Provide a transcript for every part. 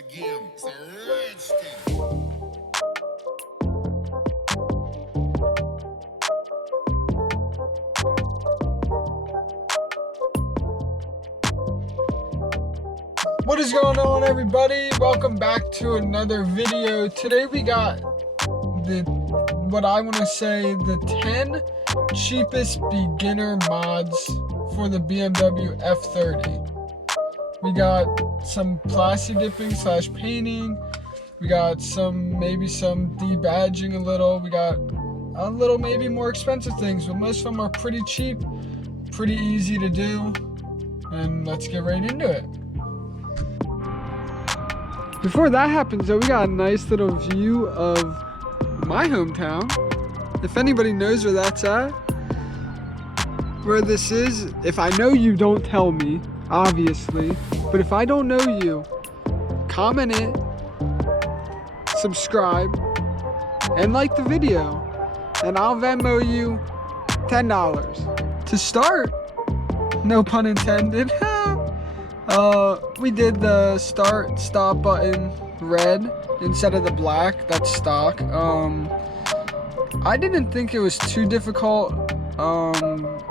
again. It's a Redskin. What is going on, everybody? Welcome back to another video. Today we got what I want to say the 10 cheapest beginner mods for the BMW F30. We got some plasti dipping / painting. We got maybe some debadging a little. We got a little maybe more expensive things, but most of them are pretty cheap, pretty easy to do. And let's get right into it. Before that happens though, we got a nice little view of my hometown. If anybody knows where that's at, where this is, if I know you, don't tell me, obviously. But if I don't know you, comment it, subscribe, and like the video. And I'll Venmo you $10. To start, no pun intended. We did the stop button red instead of the black. That's stock. I didn't think it was too difficult.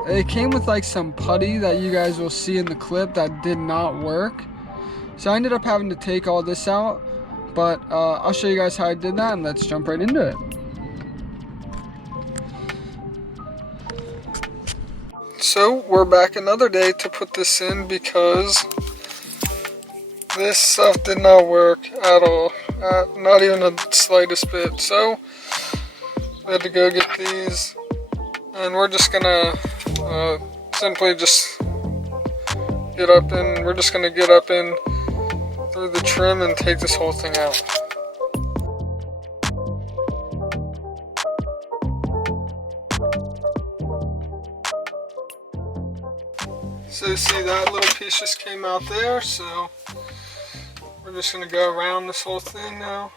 It came with like some putty that you guys will see in the clip that did not work. So I ended up having to take all this out. But I'll show you guys how I did that, and let's jump right into it. So we're back another day to put this in because this stuff did not work at all, not even the slightest bit. So we had to go get these, and we're just gonna simply just get up in. We're just gonna get up in through the trim and take this whole thing out. So you see that little piece just came out there, so we're just going to go around this whole thing now.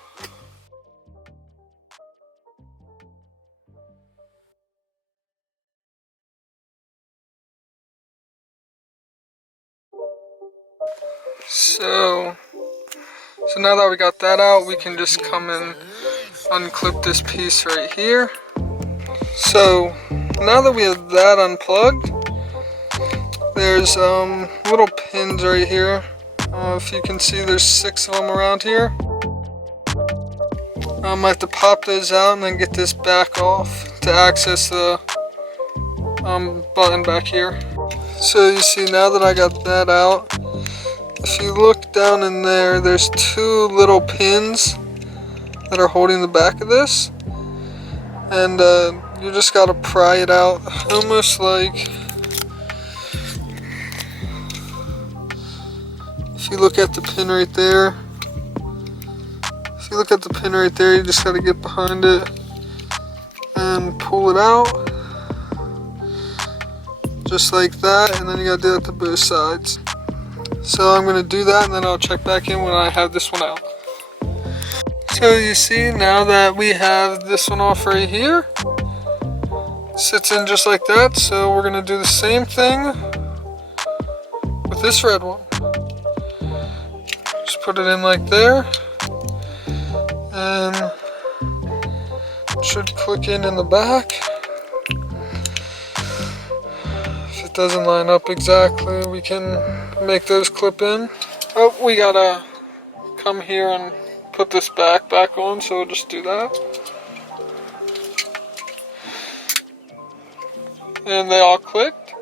So now that we got that out, we can just come and unclip this piece right here. So now that we have that unplugged, there's little pins right here. If you can see, there's 6 of them around here. I have to pop those out and then get this back off to access the button back here. So you see, now that I got that out, if you look down in there, there's 2 little pins that are holding the back of this, and you just gotta pry it out, almost like, if you look at the pin right there, you just gotta get behind it and pull it out, just like that, and then you gotta do it to both sides. So I'm gonna do that, and then I'll check back in when I have this one out. So you see, now that we have this one off right here, it sits in just like that. So we're gonna do the same thing with this red one. Just put it in like there, and it should click in the back. If it doesn't line up exactly, we can make those clip in. Oh, we gotta come here and put this back on, so we'll just do that. And they all clicked.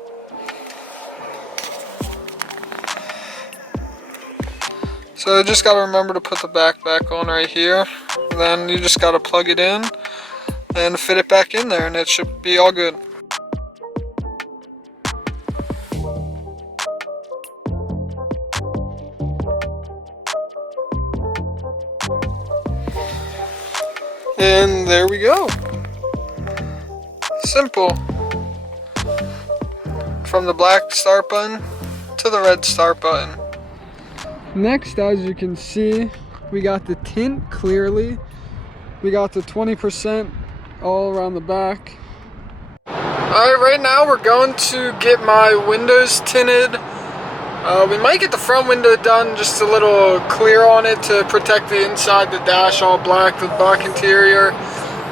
So you just gotta remember to put the back on right here. Then you just gotta plug it in and fit it back in there, and it should be all good. And there we go. Simple. From the black start button to the red start button. Next, as you can see, we got the tint clearly. We got the 20% all around the back. Alright, right now we're going to get my windows tinted We might get the front window done, just a little clear on it to protect the inside, the dash all black, the black interior.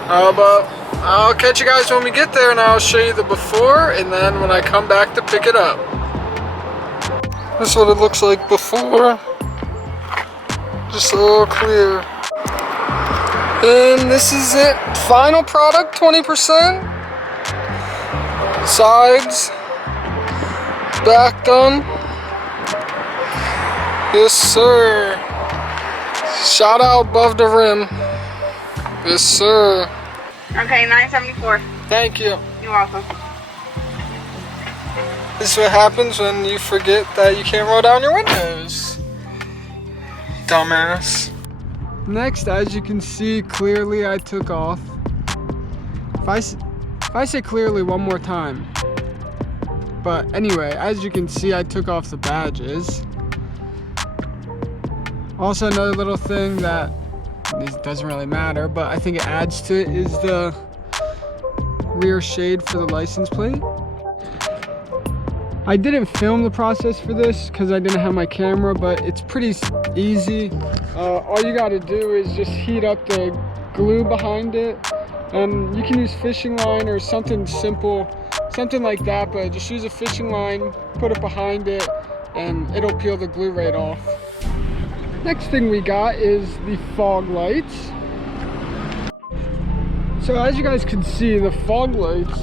But I'll catch you guys when we get there, and I'll show you the before and then when I come back to pick it up. This is what it looks like before. Just all clear. And this is it. Final product, 20%. Sides. Back done. Yes, sir. Shout out above the rim. Yes, sir. Okay, $9.74. Thank you. You're welcome. This is what happens when you forget that you can't roll down your windows. Dumbass. Next, as you can see clearly, I took off. If I say clearly one more time. But anyway, as you can see, I took off the badges. Also, another little thing that doesn't really matter, but I think it adds to it, is the rear shade for the license plate. I didn't film the process for this because I didn't have my camera, but it's pretty easy. All you gotta do is just heat up the glue behind it, and you can use fishing line or something simple, something like that, but just use a fishing line, put it behind it, and it'll peel the glue right off. Next thing we got is the fog lights. So as you guys can see, the fog lights,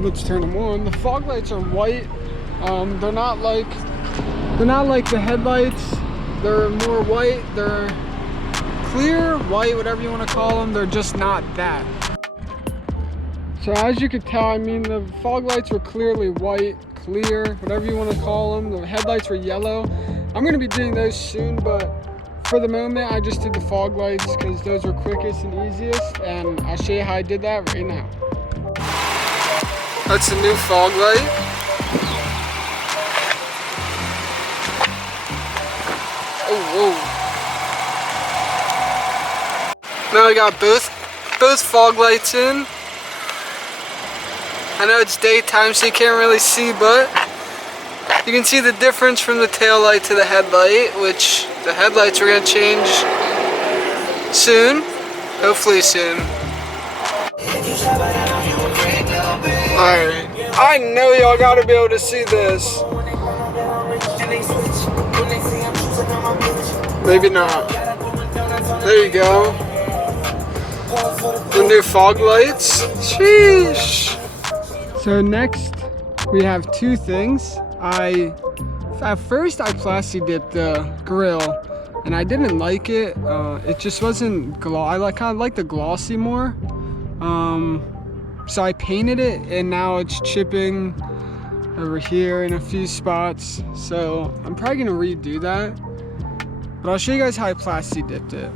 let's turn them on. The fog lights are white. They're not like the headlights. They're more white. They're clear, white, whatever you want to call them. They're just not that. So as you can tell, I mean, the fog lights were clearly white, clear, whatever you want to call them. The headlights were yellow. I'm going to be doing those soon, but for the moment I just did the fog lights because those were quickest and easiest, and I'll show you how I did that right now. That's the new fog light. Oh, whoa. Now we got both fog lights in. I know it's daytime, so you can't really see, but you can see the difference from the tail light to the headlight, which the headlights are going to change soon. Hopefully soon. Alright. I know y'all got to be able to see this. Maybe not. There you go. The new fog lights. Sheesh. So next we have two things. At first I plasti dipped the grill, and I didn't like it. It just wasn't gloss. I kind of like the glossy more. So I painted it, and now it's chipping over here in a few spots. So I'm probably gonna redo that. But I'll show you guys how I plasti dipped it.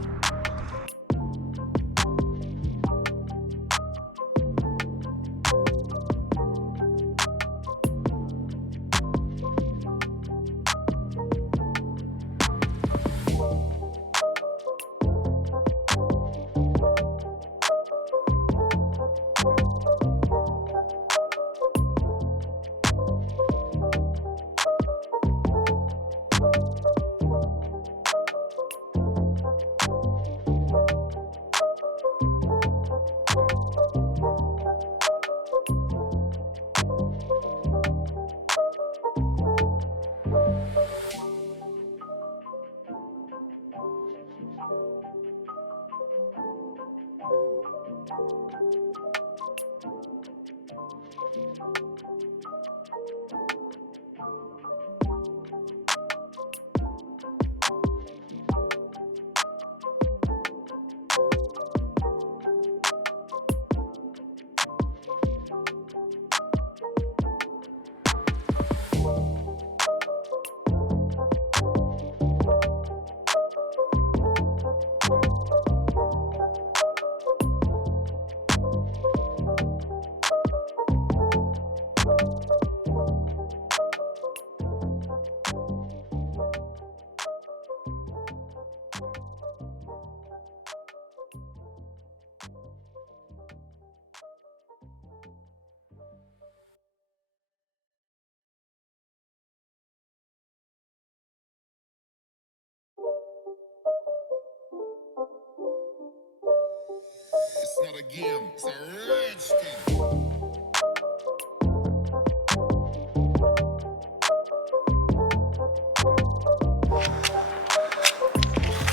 not a game, it's a rich thing.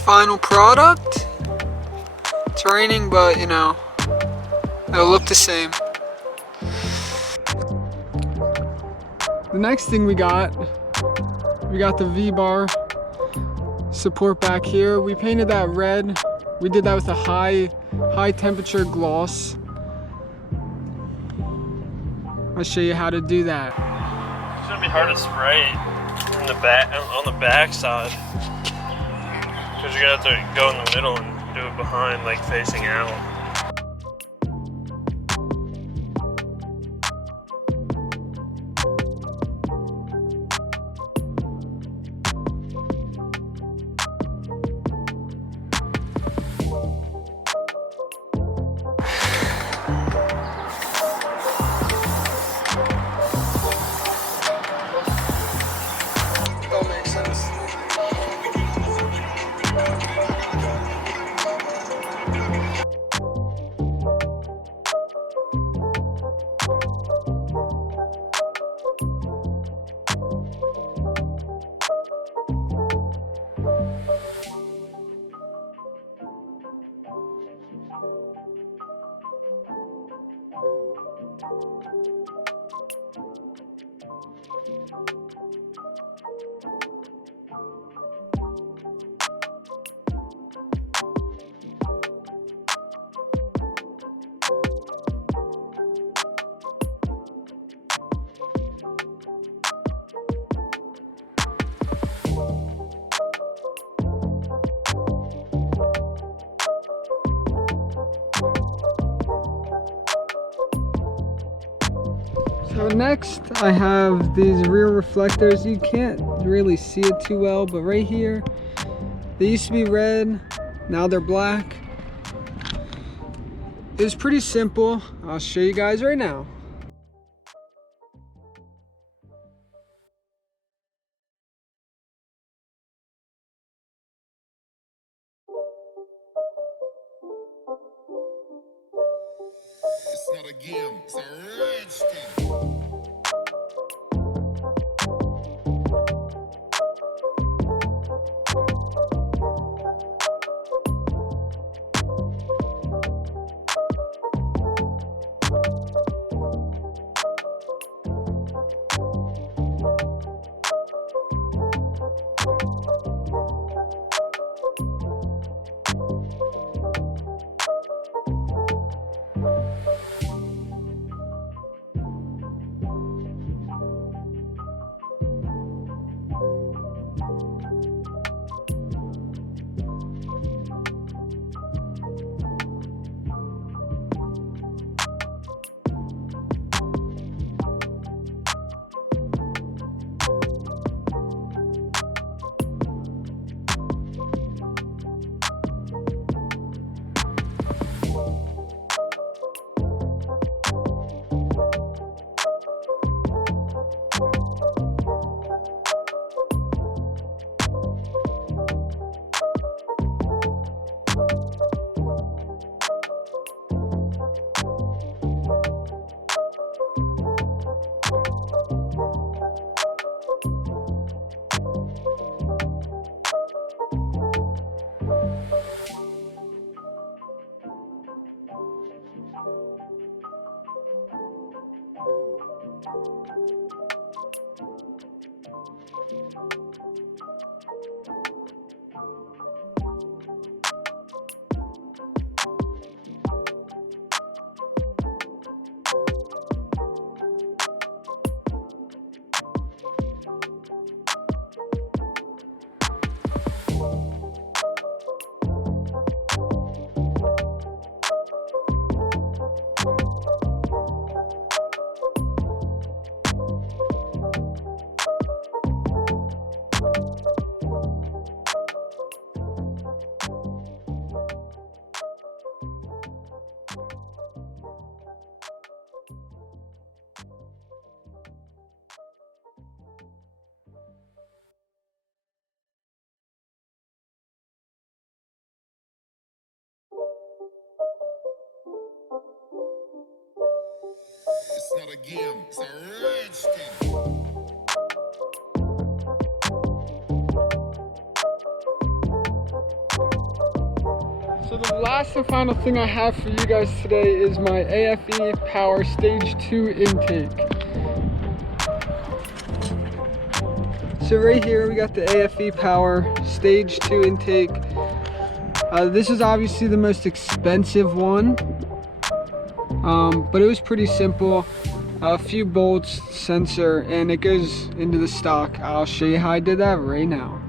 Final product. It's raining, but you know, it'll look the same. The next thing we got the V-bar support back here. We painted that red. We did that with a high temperature gloss. I'll show you how to do that. It's gonna be hard to spray in the back on the back side. Because you're gonna have to go in the middle and do it behind, like facing out. That makes sense. So next I have these rear reflectors. You can't really see it too well, but right here, they used to be red, now they're black. It's pretty simple. I'll show you guys right now. It's not a game, it's a rich thing. a game, it's a rich thing. So the last and final thing I have for you guys today is my AFE Power Stage 2 intake. So right here we got the AFE Power Stage 2 intake. This is obviously the most expensive one, but it was pretty simple. A few bolts, sensor, and it goes into the stock. I'll show you how I did that right now.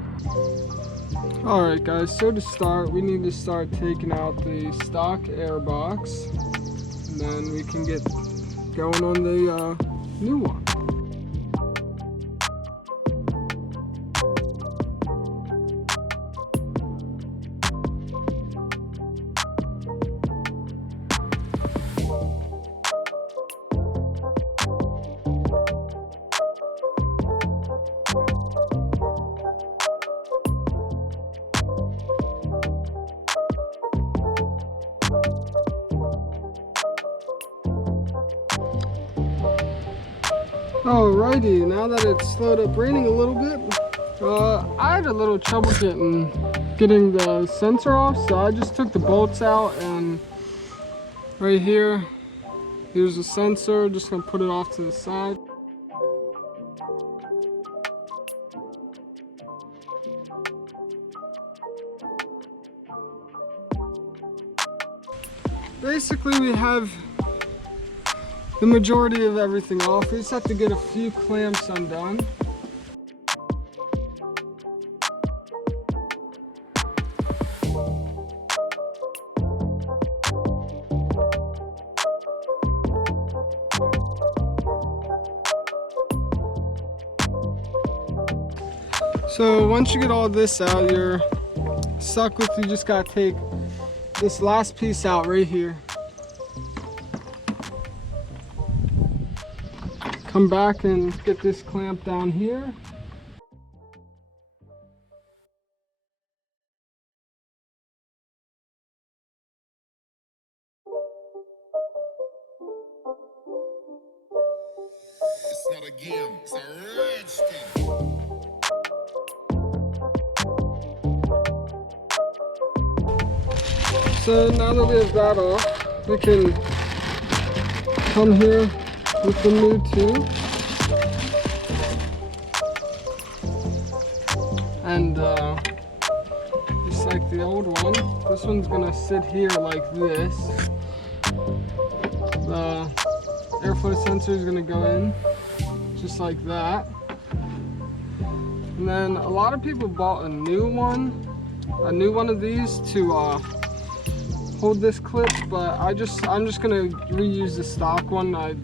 Alright guys, so to start, we need to start taking out the stock air box, and then we can get going on the new one. Alrighty, now that it's slowed up raining a little bit, I had a little trouble getting the sensor off, so I just took the bolts out, and right here, here's the sensor. Just gonna put it off to the side. Basically, we have the majority of everything off. We just have to get a few clamps undone. So once you get all this out, you're stuck with, you just gotta take this last piece out right here. Come back and get this clamp down here. It's not a game, it's a rich thing. So now that we have that off, we can come here with the new tube, and just like the old one, this one's gonna sit here like this. The airflow sensor is gonna go in just like that, and then a lot of people bought a new one of these to hold this clip, but I'm just gonna reuse the stock one. I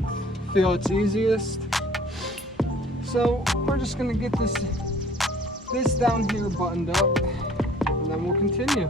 feel it's easiest. So we're just gonna get this down here buttoned up, and then we'll continue.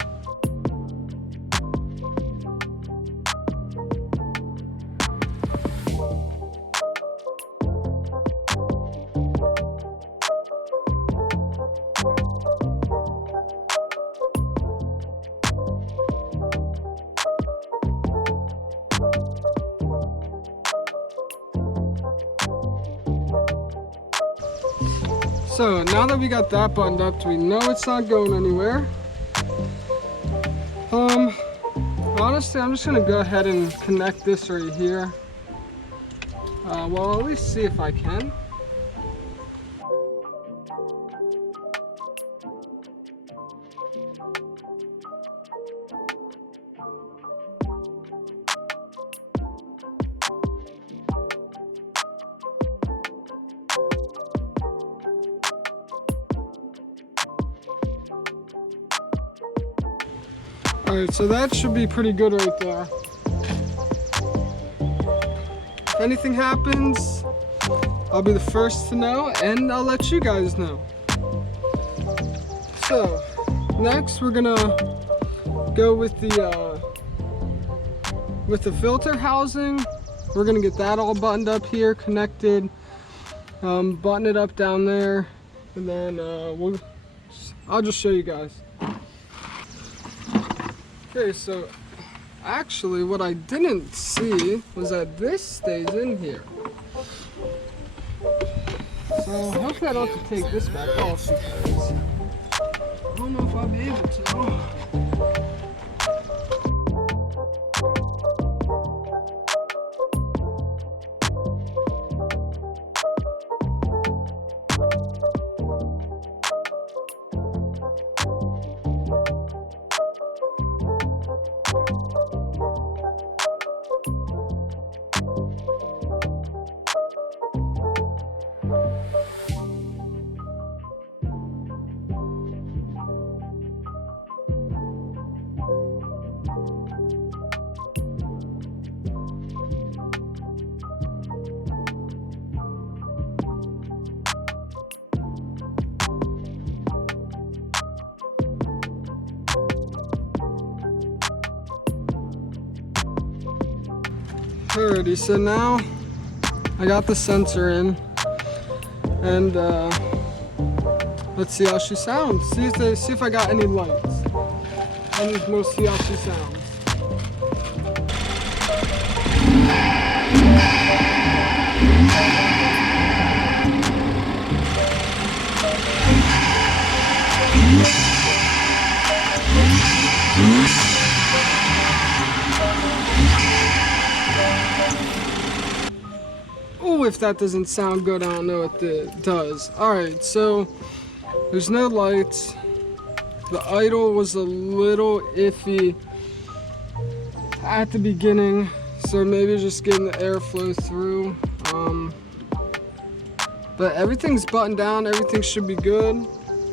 So now that we got that buttoned up, we know it's not going anywhere. Honestly, I'm just gonna go ahead and connect this right here. Well, at least see if I can. Alright, so that should be pretty good right there. If anything happens, I'll be the first to know, and I'll let you guys know. So, next we're gonna go with the filter housing. We're gonna get that all buttoned up here, connected, button it up down there, and then I'll just show you guys. Okay, so actually what I didn't see was that this stays in here. So hopefully I don't have to take this back off because I don't know if I'll be able to. Alrighty, so now I got the sensor in, and let's see how she sounds. See if I got any lights, and we'll see how she sounds. Oh, if that doesn't sound good, I don't know what it does. Alright, so there's no lights. The idle was a little iffy at the beginning, so maybe just getting the airflow through. But everything's buttoned down, everything should be good.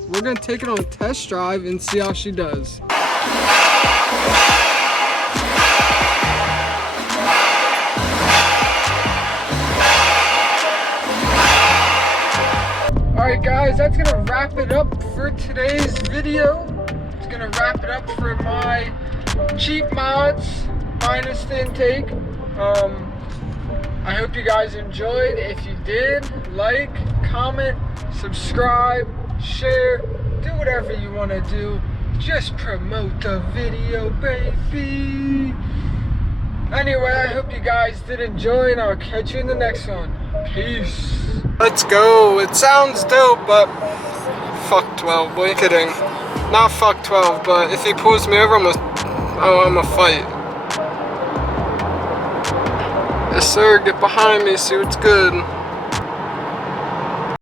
We're gonna take it on a test drive and see how she does. Alright guys, that's gonna wrap it up for today's video. It's gonna wrap it up for my cheap mods minus the intake. I hope you guys enjoyed. If you did, like, comment, subscribe, share, do whatever you want to do. Just promote the video, baby. Anyway, I hope you guys did enjoy, and I'll catch you in the next one. Peace. Let's go. It sounds dope, but fuck 12, boy. Kidding. Not fuck 12, but if he pulls me over, I'm gonna fight. Yes, sir. Get behind me. See what's good.